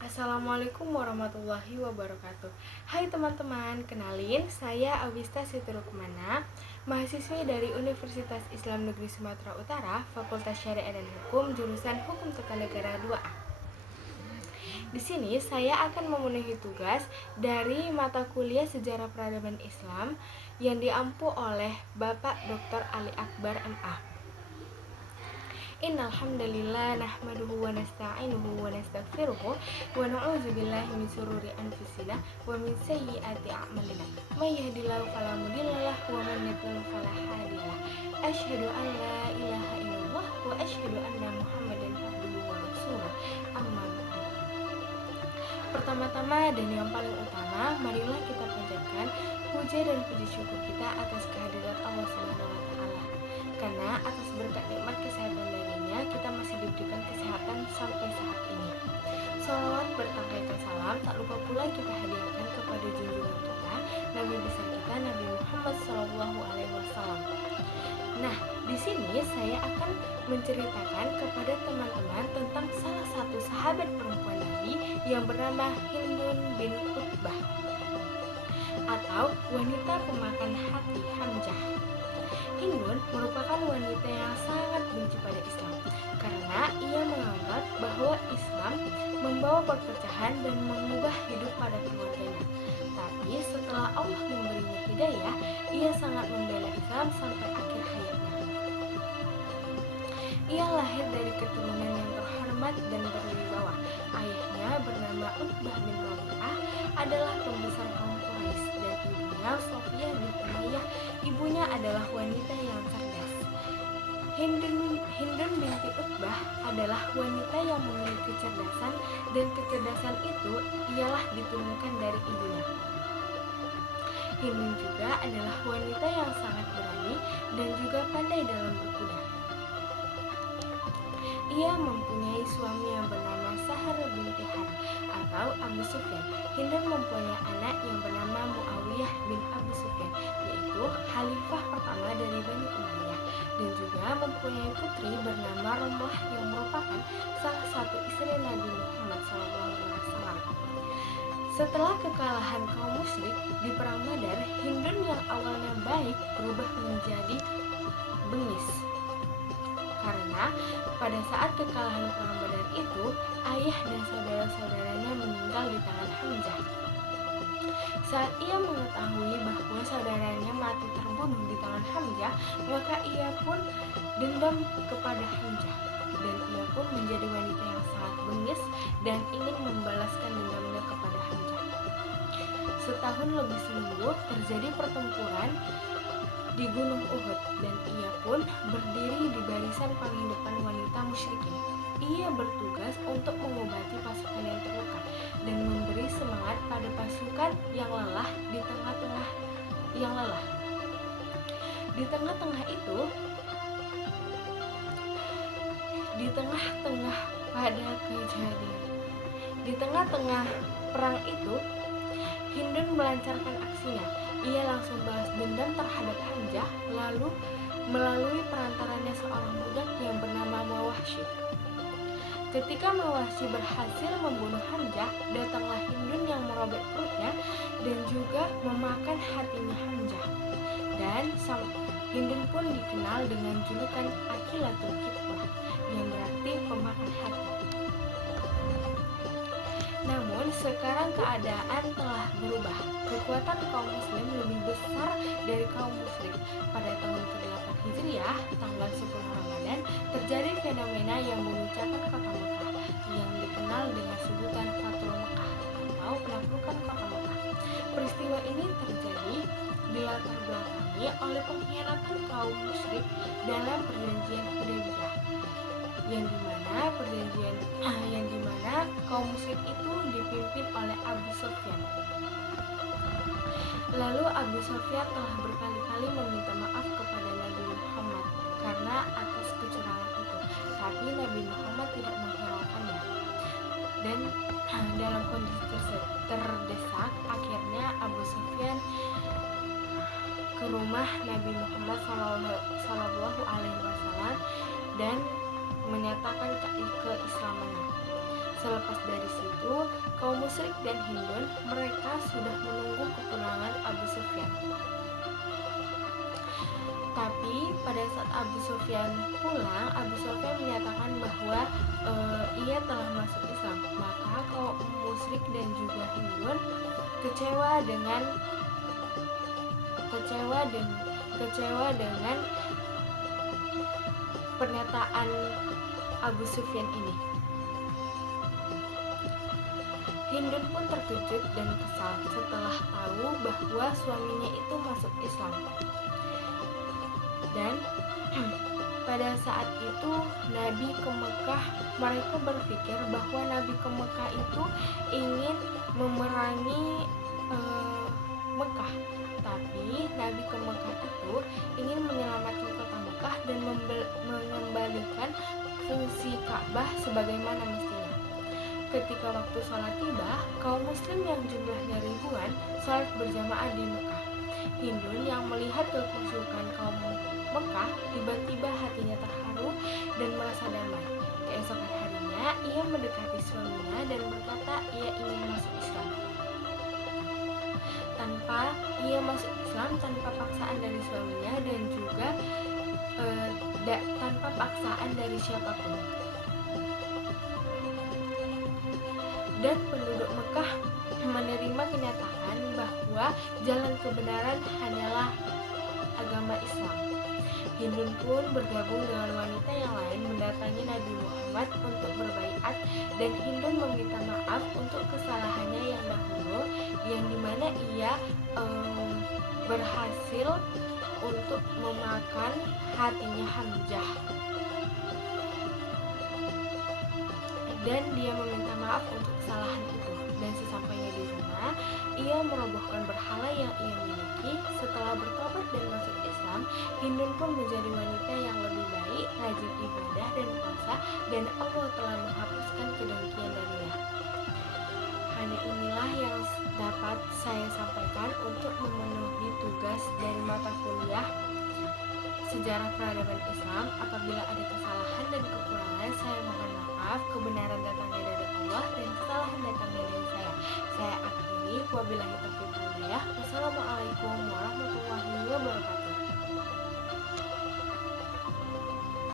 Assalamualaikum warahmatullahi wabarakatuh. Hai teman-teman, kenalin saya Awista Siturukmana, mahasiswi dari Universitas Islam Negeri Sumatera Utara, Fakultas Syariah dan Hukum, jurusan Hukum Tata Negara 2A. Di sini saya akan memenuhi tugas dari mata kuliah Sejarah Peradaban Islam yang diampu oleh Bapak Dr. Ali Akbar MA. Innal hamdalillah nahmaduhu wa nasta'inuhu wa nastaghfiruh wa na'udzu billahi min shururi anfusina wa min sayyiati a'malina. May yahdihillahu fala mudhillalah wa man yudhlil fala hadiyalah. Asyhadu an la ilaha illallah wa asyhadu anna Muhammadan abduhu wa rasuluh. Amma ba'du. Pertama-tama dan yang paling utama, marilah kita panjatkan puja dan puji syukur kita atas kehadirat Allah Subhanahu wa taala. Karena atas berkat nikmat kesehatan darinya, kita masih diberikan kesehatan sampai saat ini. Sholawat bertangkaikan salam, tak lupa pula kita hadiahkan kepada junjungan kita, Nabi besar kita, Nabi Muhammad SAW. Nah, di sini saya akan menceritakan kepada teman-teman tentang salah satu sahabat perempuan Nabi yang bernama Hindun bin Utbah atau wanita pemakan hati Hamzah. Hindun merupakan wanita yang sangat benci pada Islam karena ia menganggap bahwa Islam membawa perpecahan dan mengubah hidup pada keluarganya. Tapi setelah Allah memberinya hidayah, ia sangat membela Islam sampai akhir hayatnya. Ia lahir dari keturunan yang terhormat dan berwibawa. Ayahnya bernama Utbah bin Rabi'ah adalah pembesar kaum Quraisy dan ibunya Sofiyah bin Umayyah. Ibunya adalah wanita yang cerdas. Hindun binti Utbah adalah wanita yang memiliki kecerdasan, dan kecerdasan itu ialah diturunkan dari ibunya. Hindun juga adalah wanita yang sangat berani dan juga pandai dalam berkuda. Ia mempunyai suami yang bernama Sahar binti Harb atau Abu Sufyan. Hindun mempunyai anak yang bernama Muawiyah bin Abu Sufyan, yaitu khalifah pertama dari Bani Umayyah, dan juga mempunyai putri bernama Romlah yang merupakan salah satu istri Nabi Muhammad SAW. Setelah kekalahan kaum musyrik di perang Badar, Hindun yang awalnya baik berubah menjadi bengis. Karena pada saat kekalahan perang Badar itu, ayah dan saudara-saudaranya meninggal di tangan Hamzah. Saat ia mengetahui bahwa saudaranya mati terbunuh di tangan Hamzah, maka ia pun dendam kepada Hamzah, dan ia pun menjadi wanita yang sangat bengis dan ingin membalaskan dendamnya kepada Hamzah. Setahun lebih seminggu terjadi pertempuran di Gunung Uhud, dan ia pun berdiri di barisan paling depan wanita musyrikin. Ia bertugas untuk mengobati pasukan yang terluka dan memberi semangat pada pasukan yang lelah di tengah-tengah Di tengah-tengah perang itu, Hindun melancarkan aksinya. Ia langsung balas dendam terhadap Hamzah, lalu melalui perantaranya seorang budak yang bernama Mawahsy. Ketika Mawahsy berhasil membunuh Hamzah, datanglah Hindun yang merobek perutnya dan juga memakan hatinya Hamzah. Dan Hindun pun dikenal dengan julukan Akilatul Kitbah, yang berarti pemakan hati. Namun sekarang keadaan telah berubah. Kekuatan kaum muslim lebih besar dari kaum musyrik. Pada tahun ke-8 Hijriah, tanggal 10 Ramadan, terjadi fenomena yang menguncangkan kota Mekah yang dikenal dengan sebutan Fathul Mekah atau penaklukan kota Mekah. Peristiwa ini terjadi dilatar belakangi oleh pengkhianatan kaum musyrik dalam perjanjian Hudaybiyah, yang dimana kaum musyrik itu dipimpin oleh Abu Sufyan. Lalu Abu Sufyan telah berkali-kali meminta maaf kepada Nabi Muhammad karena atas kecurangan itu, tapi Nabi Muhammad tidak menghiraukannya. Dan dalam kondisi terdesak, akhirnya Abu Sufyan ke rumah Nabi Muhammad SAW dan menyatakan keislamannya. Selepas dari situ, kaum musyrik dan Hindun mereka sudah menunggu kepulangan Abu Sufyan. Tapi pada saat Abu Sufyan pulang, Abu Sufyan menyatakan bahwa ia telah masuk Islam. Maka kaum musyrik dan juga Hindun kecewa dengan pernyataan Abu Sufyan ini. Hindun pun terkejut dan kesal setelah tahu bahwa suaminya itu masuk Islam. Dan pada saat itu Nabi ke Mekah, mereka berpikir bahwa Nabi ke Mekah itu ingin memerangi Mekah. Tapi Nabi ke Mekah itu ingin menyelamatkan kota Mekah dan mengembalikan fungsi Ka'bah sebagaimana mestinya. Ketika waktu sholat tiba, kaum muslim yang jumlahnya ribuan sholat berjamaah di Mekah. Hindun yang melihat kekhusyukan kaum Mekah tiba-tiba hatinya terharu dan merasa damai. Keesokan harinya ia mendekati suaminya dan berkata ia ingin masuk Islam. Ia masuk Islam tanpa paksaan dari suaminya dan juga tanpa paksaan dari siapapun. Dan penduduk Mekah menerima kenyataan bahwa jalan kebenaran hanyalah agama Islam. Hindun pun bergabung dengan wanita yang lain mendatangi Nabi Muhammad untuk berbaiat, dan Hindun meminta maaf untuk kesalahannya yang dahulu, yang dimana ia berhasil untuk memakan hatinya Hamzah. Dan dia meminta maaf untuk kesalahan itu. Dan sesampainya di rumah, ia merobohkan berhala yang ia miliki. Setelah bertobat dan masuk Islam, Hindun pun menjadi wanita yang lebih baik, rajin ibadah dan puasa, dan Allah telah menghapuskan kedengkian darinya. Hanya inilah yang dapat saya sampaikan untuk memenuhi tugas dari mata kuliah Sejarah Peradaban Islam. Apabila ada kesalahan dan kekurangan, saya mohon maaf. Kebenaran datangnya dari Allah dan kesalahan datangnya dari saya. Saya akhiri, wabillahi taufiq wal hidayah. Wassalamualaikum warahmatullahi wabarakatuh.